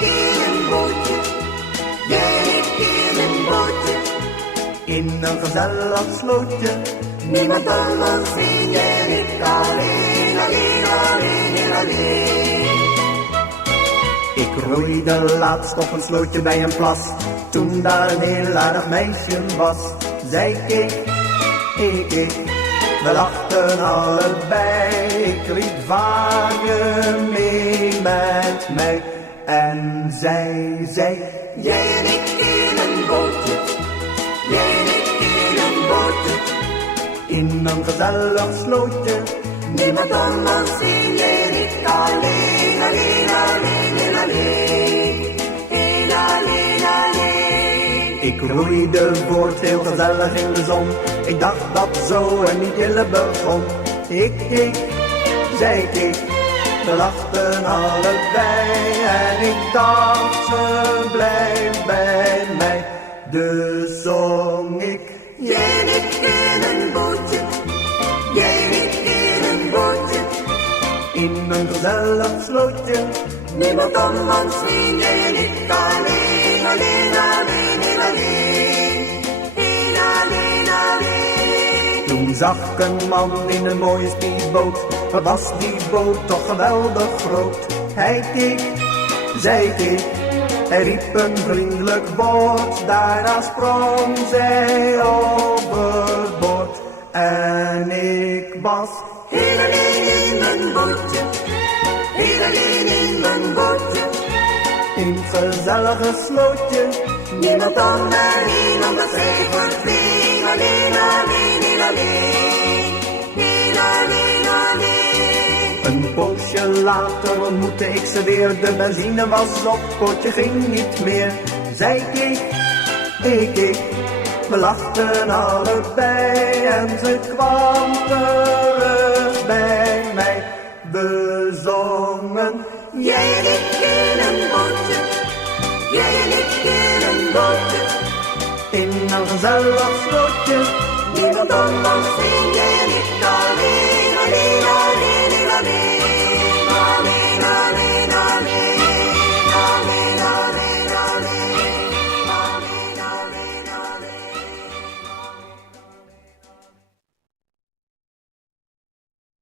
in een bootje, jij en ik in een bootje. In een gezellig slootje, Niemand om ons heen, jij en ik alleen, alleen, alleen en alleen. ik roeide laatst op een slootje bij een plas. Toen daar een heel aardig meisje was. Zij keek, ik keek, we lachten allebei. Ik riep, vaar je mee met mij? En zij zei, Jij en ik in een bootje, jij en ik in een bootje. in een gezellig slootje, Niemand om ons heen, jij en ik alleen, alleen, alleen en alleen. Heel alleen, alleen. ik roeide voort, heel gezellig in de zon. Ik dacht dat zo en niet ille begon. Ik keek, zij keek, we lachten allebei. En ik dacht, ze blijft bij mij. Dus zong ik, Jij en ik in een bootje, jij en ik in een bootje. in een gezellig slootje. Niemand om ons heen, jij en ik alleen, alleen, alleen en alleen. Heel alleen, alleen. Toen zag ik een man in een mooie speedboot. Wat was die boot toch geweldig groot. Hij keek, zij keek, hij riep een vriendelijk woord. Daarna sprong zij overboord. En ik was Heel alleen in mijn bootje, heel alleen in mijn bootje. in het gezellige slootje. Niemand om mij heen, omdat zij verdween. Alleen, alleen en alleen. Heel alleen, alleen. Een poosje later ontmoette ik ze weer. De benzine was op, het potje ging niet meer. Zij keek, ik keek, we lachten allebei. En ze kwam terug bij mij. We zongen, Jij en ik in een bootje, jij en ik in een bootje. in een gezellig slootje. Niemand om ons heen, jij en ik